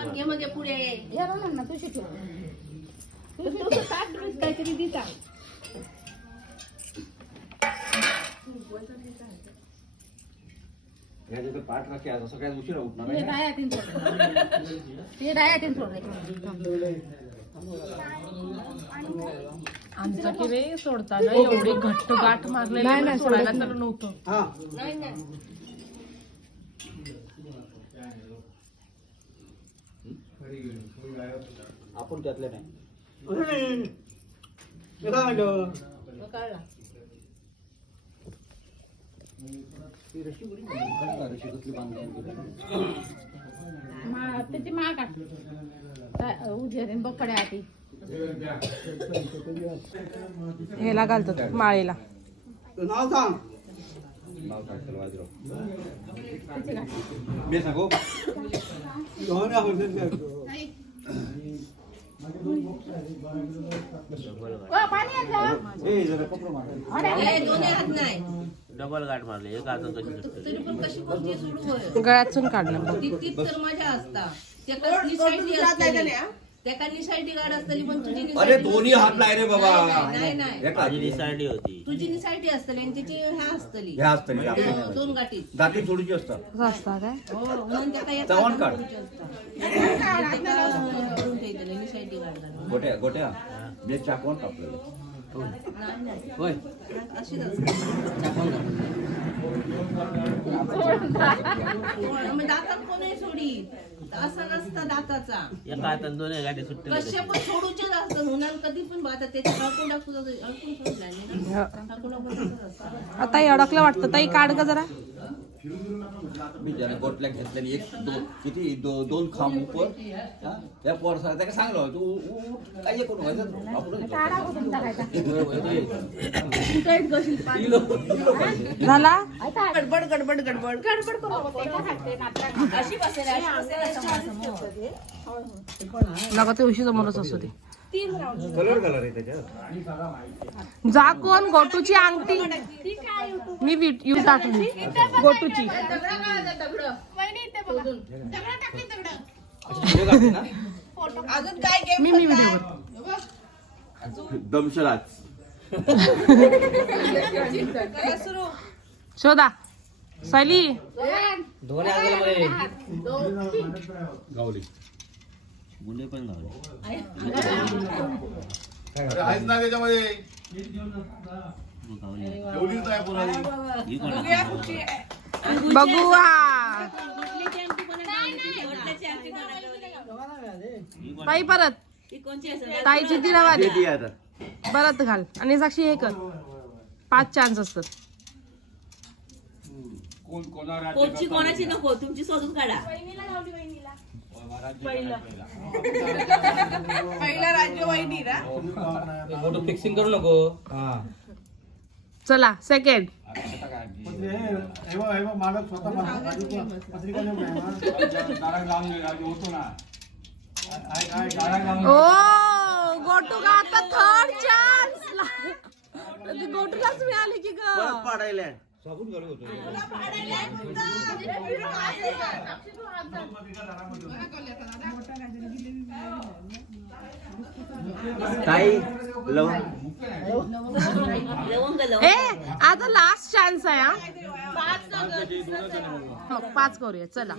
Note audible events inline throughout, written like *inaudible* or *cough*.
पण घे मग पुढे. ना तुझी काहीतरी दिसा. पाठ राखी आज सगळ्यात उशिरा उठणार तीन तीन आमचं की रे सोडताना एवढी घट्ट गाठ मारलेली सोडायला तर नव्हतं नाही नाही आपण त्यातले नाही कळला ती रशी बरी नाही. काय रशी कसली बांधली? मा- त्याची माळ काढ उद्या बकडे आधी ह्याला घालतात माळेला. नाव टाकलं वाजराव. मी सांगू पाणी आणलं ए जरा कपडे मार. ए, दोन्ही हात नाही डबल गाठ मारली एक हातात कशी दिसते तरी पण कशी कोणती सोडू होय गळ्यातून काढलं तर मजा असता असतली त्याका निसायटी गाड असतली पण तुझी अरे निसायटी दोन्ही हात नाही रे बाबा. नाही, नाही एका माझी निसारडी होती. तुझी निसायटी असतली आणि त्याची ह्या असतली. ह्या असतली दोन- दाती थोडीची असतात. असं असतं काय? हो म्हणून त्याका एक चव्हाण काढ. असता. त्याका करून निसायटी गोट्या गोट्या. मी चाकवण कापलेलं. नाही नाही होय अशीच असते दातात कोणी सोडी असा नसता दाताचा. एका हातात दोन गाठी सुटते कशा पण सोडूचे असतात होणार कधी पण बात त्याच्या हळकुंडा सुद्धा हळकून सोडला नाही ना. हळकुंडा पण तसंच असतं. आता अडकलं वाटतं. ताई काढ का जरा. मी ज्याने गोटल्या घेतलेली एक दोन किती? दो- दोन खांब उपर हा? त्या पोर सर त्याला सांगलं तू काय करू व्हायचं? *laughs* झाला? गडबड गडबड गडबड. गडबड करू अशी बसेल. अशी बसेल. नका ते उशी समोरच असू दे. कलर कलर आहे त्याच्यात जा कोण? गोटूची अंगठी. मी वीट यू टाकली. गोटूची. अजून काय गेम मी मी व्हिडिओ दमशराज सुरू शोधा. सायली. गावली. मुले पण लावले. आहेच ना त्याच्यामध्ये. गावले जेवलीच नाही पुराणी कोण आहे? बघू बाई परत ताईची दिरावाली दे आता परत घाल. आणि साक्षी हे कर. पाच चान्स असतात. कोण कोणा कोणची कोणाची नको तुमची शोधून काढा. पहिला. राज्य वहिनी ना? फोटो फिक्सिंग करू नको. चला सेकंड होतो ओ गोटू का आता थर्ड चान्स गोटूलाच मिळाली की ग? पाडायला. ताई ए आता लास्ट चान्स आहे हा. हो, पाच करूया चला.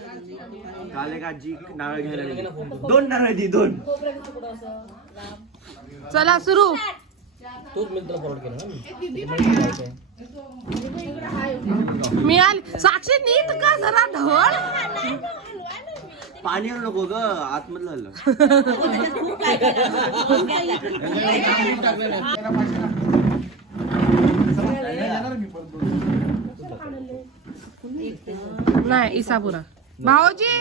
काले का जी नारळ घ्यायला. दोन नारळ दी दोन. चला सुरू. तोच मित्र फॉरवर्ड केला मिळाली. साक्षी नीट का जरा ढळ पाणी नको ग आतमधलं हल्लं नाही इसापुरा भाऊजी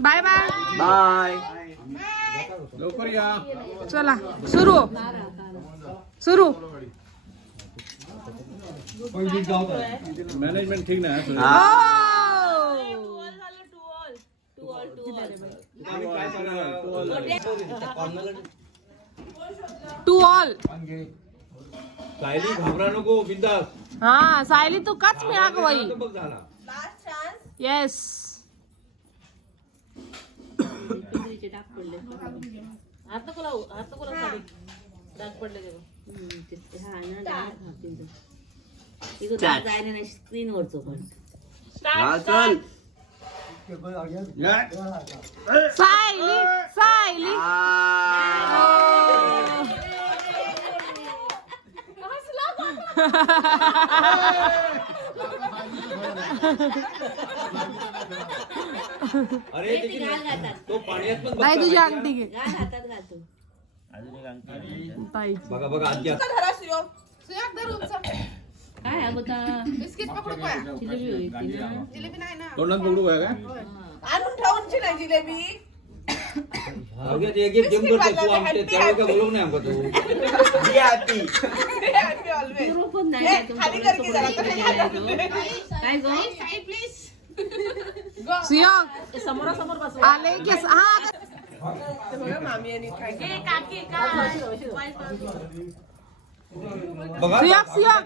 बाय बाय. बाय. लवकर या चला सुरू. सुरू मॅनेजमेंट ठीक नाही टू ऑल सायली घाबरा नको बिंदास। हा सायली तू काच मिळा गवाई बघ झाला येस हात नको लावू हात नको लावू डाग पडले तेव्हा हा पण चल सायली सायली अरे तो पाण्यात पण नाही तुझी अंगठी घे. हातात घालतो अजून एक अंगठी ताईची. बघा बघा आजी काय हा बता बिस्किट पकडू का जिलेबी होती ना? जिलेबी नाही ना. तोंडात पकडू काय? काय आणून ठेवूनची नाही जिलेबी. अगं ते एक एक गेम करतो तू आमच्या त्यावेळी काय बोलवू नाही आमका तू. ऑलवेज बरोबर पण नाही हे, तुमचं खाली कर की जरा. काय गो? सुयोग समोरासमोर बसव. आले की हा काय बघा सुयोग सुयोग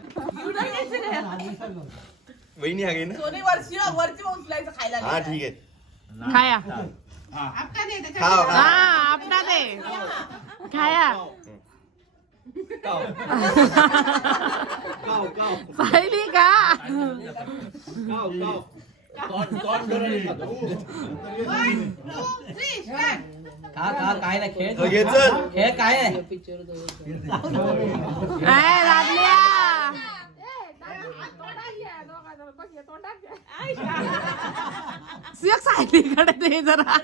वहिनी आहे ना सोनी वरची वरची उचलायचं खायला हा ठीक आहे खाया आपका दे दे खाओ हा आपला दे खाया काव काव काव पाहिली का काव काव तोंड तोंड खा खा काय नाही खेळ हो, घे चल. खेळ काय आहे? सायलीकडे दे जरा.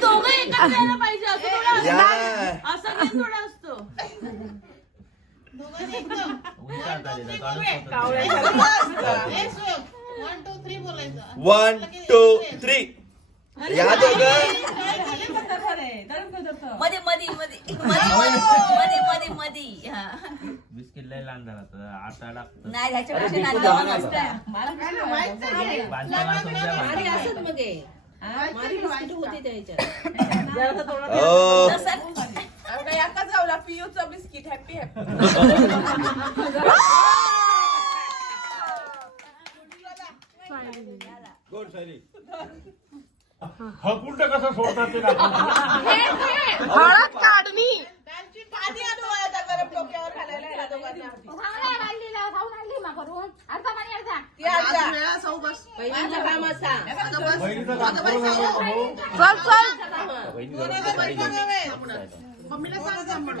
दोघं यायला पाहिजे असं थोडं या. असं थोडा असतो दोघांनी एकदम उंचावता तिथं, तोंडात पकडून. ए सुयोग वन टू थ्री बोलायचं वन टू थ्री या दोघं. मध्ये मध्ये मध्ये मध्ये मध्ये मध्ये हा. बिस्किट लय लहान झाला तर आता लागतं. नाही ह्याच्यापेक्षा. बांधताना तुमच्या बांधताना. असत. मग हे. बिस्किट होती त्याच्यात. जरा तर थोडं ओ तसं याकाच गावला पियूचं बिस्किट. हॅपी हॅपी *laughs* गोड सायली. हकुंड कसं सोडतात ते दाखव. हळद काढणी. पाणी आणू आता गरम डोक्यावर घालायला ह्या दोघांना. ती आणजा. पहिल्यांदा काम असा. बहिणीचं. चल चल. मम्मीला सांग सांभाळून.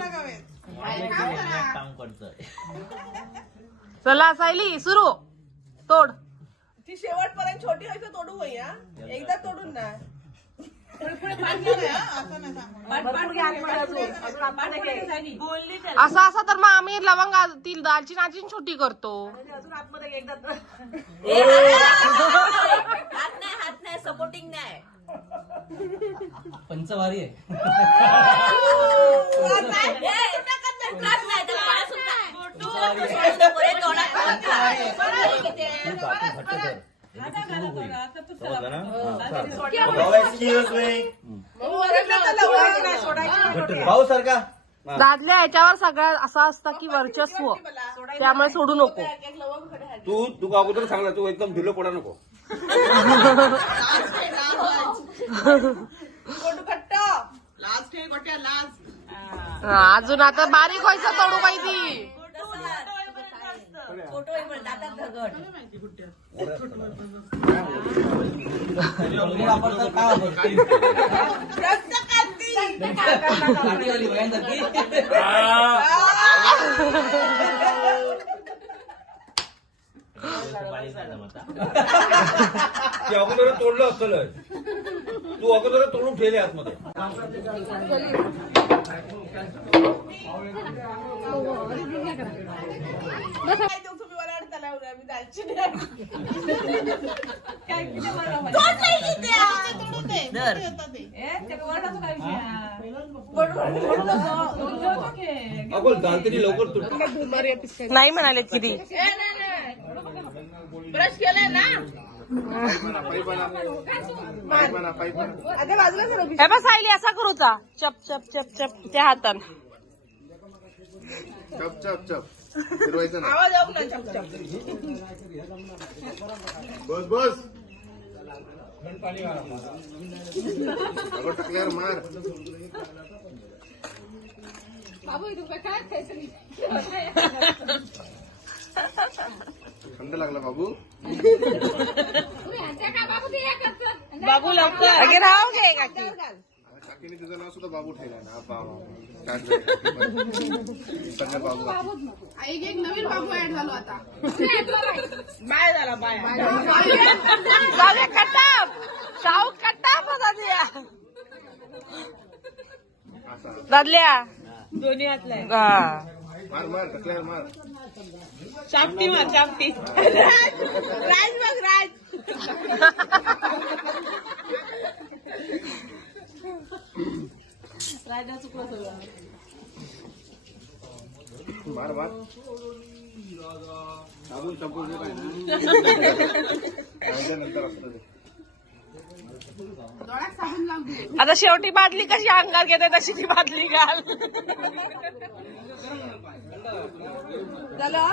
एक काम करतोय. चला सायली सुरू. तोड. ती शेवटपर्यंत छोटी व्हायचं तोडू होई हा? एकदा तोडून ना. असं असं तर मग आम्ही लवंग ती दालची नाची छोटी करतो. अजून आतमध्ये एकदा ए, हात नाही हात नाही सपोर्टिंग नाही. पंचवारी आहे. भाऊ सारखा. दादल्या ह्याच्यावर सगळ्यात असं असतं की वर्चस्व. त्यामुळे सोडू नको. तू तू अगोदर सांगला तू एकदम ढिलो पडा नको. हा, अजून आता बारीक व्हायचं तोडू पाहिजे फोटो दातात दगड कोणी वापरतो का वापरतो काठीवाली वयांसारखी. बारीक नाही जमत, हा. ते अगोदर तोडलं असतं तू अगोदर तोडून ठेवले आतमध्ये. दालचिनी लवकर नाही म्हणाले किती ब्रश केलाय ना? आता बाजूला करू हे बघ सायली असा करूचा चप चप चप चप त्या हातान. चप चप चप. फिरवायचं ना आवाज येऊ ना चपचप बस बस. अगं टाकल्यावर मार. बाबू तुका काय खायचं *laughs* थंड लागला बाबू. का बाबू ते हे करतात बाबू लवकर अगे राहू घे काकी काकीने तुझं नाव सुद्धा बाबू ठेवलं ना. बाबा काय सगळं बाबू एक एक नवीन बाबू ऍड झालो आता. बाय झाला बाय झाले. कटाप शाहू कटाप होता दिया असा. दादल्या दोन्ही हातलाय हा. मार मार टाकल्यावर मार? चापटी मार चापटी राज राज. बघ राज राजा चुकलं सगळं मार मार साबून काय नंतर असतं. आता शेवटी बादली कशी अंगात घेते तशी ती बादली घाल. तुला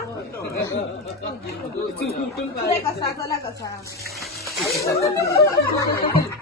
कसा चला कसा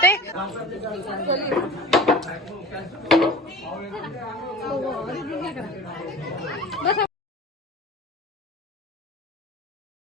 ते